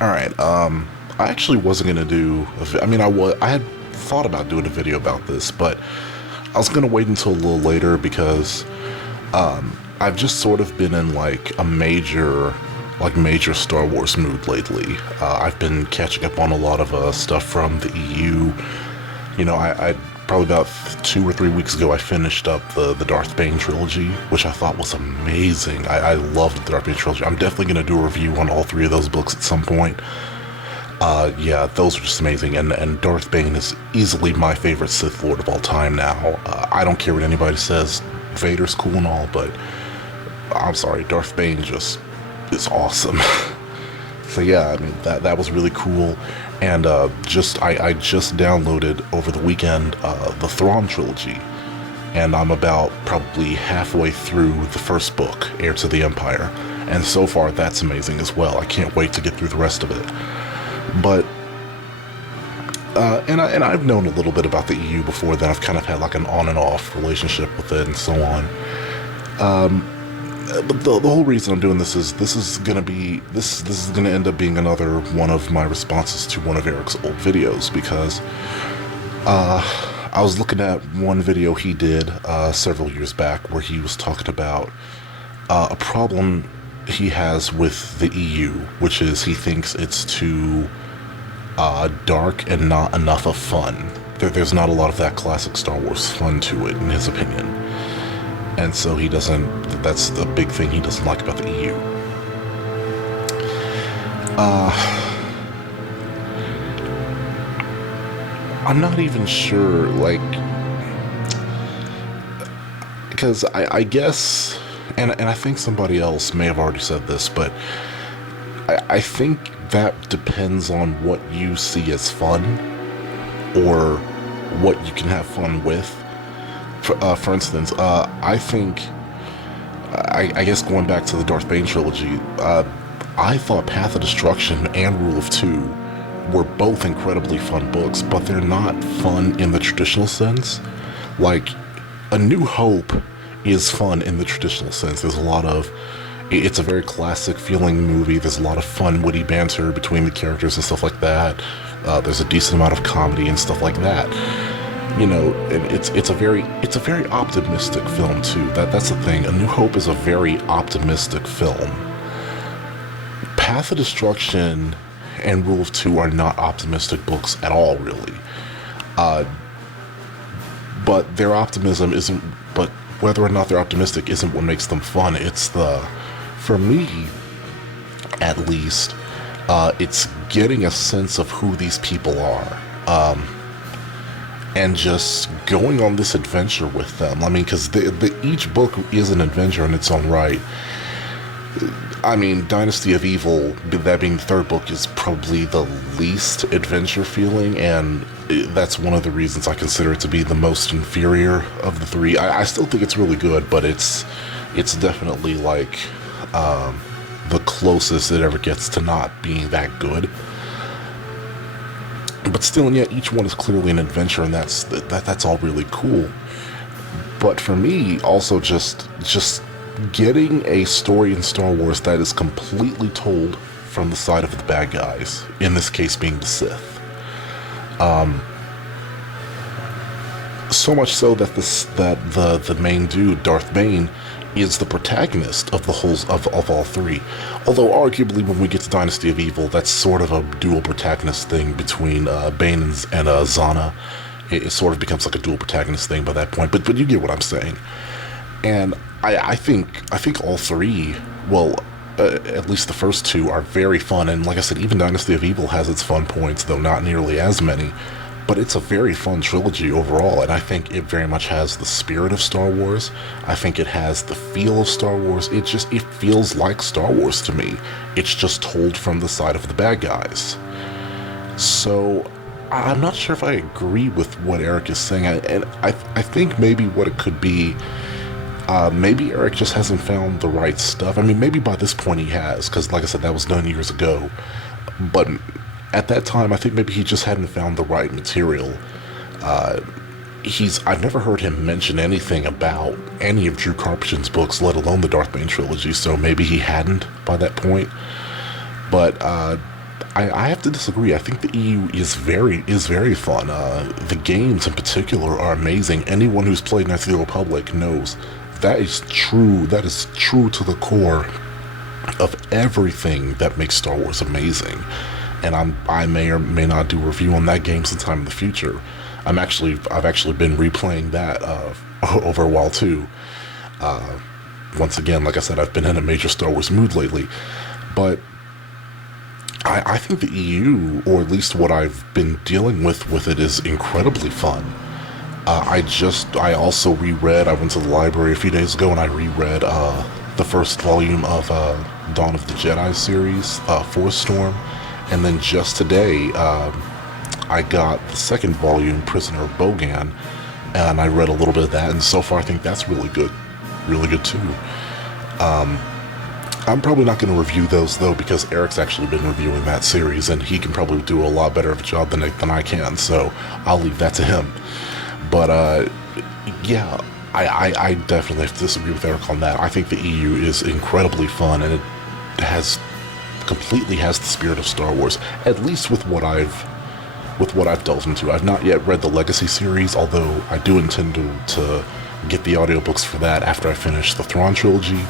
All right. I actually wasn't gonna do. I had thought about doing a video about this, but I was gonna wait until a little later because I've just sort of been in like a major Star Wars mood lately. I've been catching up on a lot of stuff from the EU. I probably about 2 or 3 weeks ago I finished up the Darth Bane trilogy, which I thought was amazing. I loved the Darth Bane trilogy. I'm definitely gonna do a review on all three of those books at some point. Yeah, those are just amazing, and Darth Bane is easily my favorite Sith Lord of all time now. I don't care what anybody says. Vader's cool and all, but I'm sorry, Darth Bane just is awesome. So yeah, I mean that was really cool, and I just downloaded over the weekend the Thrawn trilogy, and I'm about probably halfway through the first book, Heir to the Empire, and so far that's amazing as well. I can't wait to get through the rest of it. But and I've known a little bit about the EU before that. I've kind of had like an on and off relationship with it and so on. But the whole reason I'm doing this is gonna end up being another one of my responses to one of Eric's old videos, because I was looking at one video he did several years back where he was talking about a problem he has with the EU, which is he thinks it's too dark and not enough of fun. There's not a lot of that classic Star Wars fun to it, in his opinion. And so he doesn't, that's the big thing he doesn't like about the EU. I'm not even sure, like, because I guess, and I think somebody else may have already said this, but I think that depends on what you see as fun, or what you can have fun with. For instance, I think, I guess going back to the Darth Bane trilogy, I thought Path of Destruction and Rule of Two were both incredibly fun books, but they're not fun in the traditional sense. Like, A New Hope is fun in the traditional sense. There's a lot of, it's a very classic feeling movie. There's a lot of fun, witty banter between the characters and stuff like that. There's a decent amount of comedy and stuff like that. You know, and it's a very optimistic film too. That's the thing. A New Hope is a very optimistic film. Path of Destruction and Rule of Two are not optimistic books at all, really. But their optimism isn't. But whether or not they're optimistic isn't what makes them fun. It's for me, at least, it's getting a sense of who these people are. And just going on this adventure with them. I mean, because each book is an adventure in its own right. I mean, Dynasty of Evil, that being the third book, is probably the least adventure feeling, and that's one of the reasons I consider it to be the most inferior of the three. I still think it's really good, but it's definitely like the closest it ever gets to not being that good. But still, and yet each one is clearly an adventure, and that's all really cool. But for me, also just getting a story in Star Wars that is completely told from the side of the bad guys, in this case being the Sith. So much so that the main dude, Darth Bane, is the protagonist of the whole of all three. Although arguably when we get to Dynasty of Evil, that's sort of a dual protagonist thing between Bane and Zana. It sort of becomes like a dual protagonist thing by that point. But you get what I'm saying. And I think all three, well, at least the first two, are very fun. And like I said, even Dynasty of Evil has its fun points, though not nearly as many. But it's a very fun trilogy overall, and I think it very much has the spirit of Star Wars. I think it has the feel of Star Wars. It feels like Star Wars to me. It's just told from the side of the bad guys. So I'm not sure if I agree with what Eric is saying, and I think maybe what it could be, maybe Eric just hasn't found the right stuff. I mean, maybe by this point he has, because like I said, that was done years ago. But at that time, I think maybe he just hadn't found the right material. I've never heard him mention anything about any of Drew Karpyshyn's books, let alone the Darth Bane trilogy, so maybe he hadn't by that point. But I have to disagree. I think the EU is very fun. The games in particular are amazing. Anyone who's played Knights of the Republic knows that is true. That is true to the core of everything that makes Star Wars amazing. And I may or may not do a review on that game sometime in the future. I've actually been replaying that over a while too. Once again, like I said, I've been in a major Star Wars mood lately, but I think the EU, or at least what I've been dealing with it, is incredibly fun. I also reread, I went to the library a few days ago and I reread the first volume of Dawn of the Jedi series, Force Storm, and then just today I got the second volume, Prisoner of Bogan, and I read a little bit of that, and so far I think that's really good too. I'm probably not going to review those though, because Eric's actually been reviewing that series and he can probably do a lot better of a job than I can, so I'll leave that to him. But yeah, I definitely have to disagree with Eric on that. I think the EU is incredibly fun, and it completely has the spirit of Star Wars, at least with what I've delved into. I've not yet read the Legacy series, although I do intend to get the audiobooks for that after I finish the Thrawn trilogy.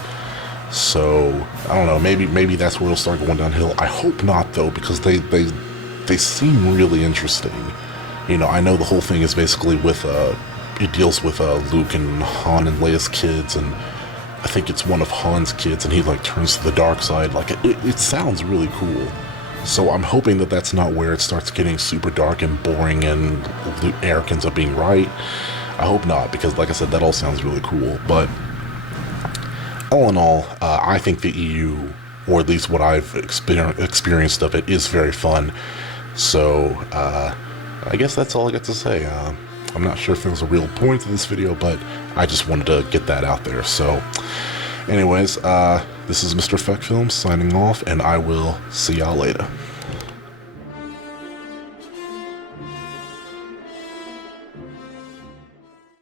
So I don't know, maybe that's where it'll start going downhill. I hope not though, because they seem really interesting. You know, I know the whole thing is basically with it deals with Luke and Han and Leia's kids, and I think it's one of Han's kids, and he like turns to the dark side. Like it sounds really cool. So I'm hoping that that's not where it starts getting super dark and boring and Eric ends up being right. I hope not, because like I said, that all sounds really cool. But all in all, I think the EU, or at least what I've experienced of it, is very fun. So I guess that's all I got to say. I'm not sure if there was a real point to this video, but I just wanted to get that out there. So anyways, this is Mr. Feck Films signing off, and I will see y'all later.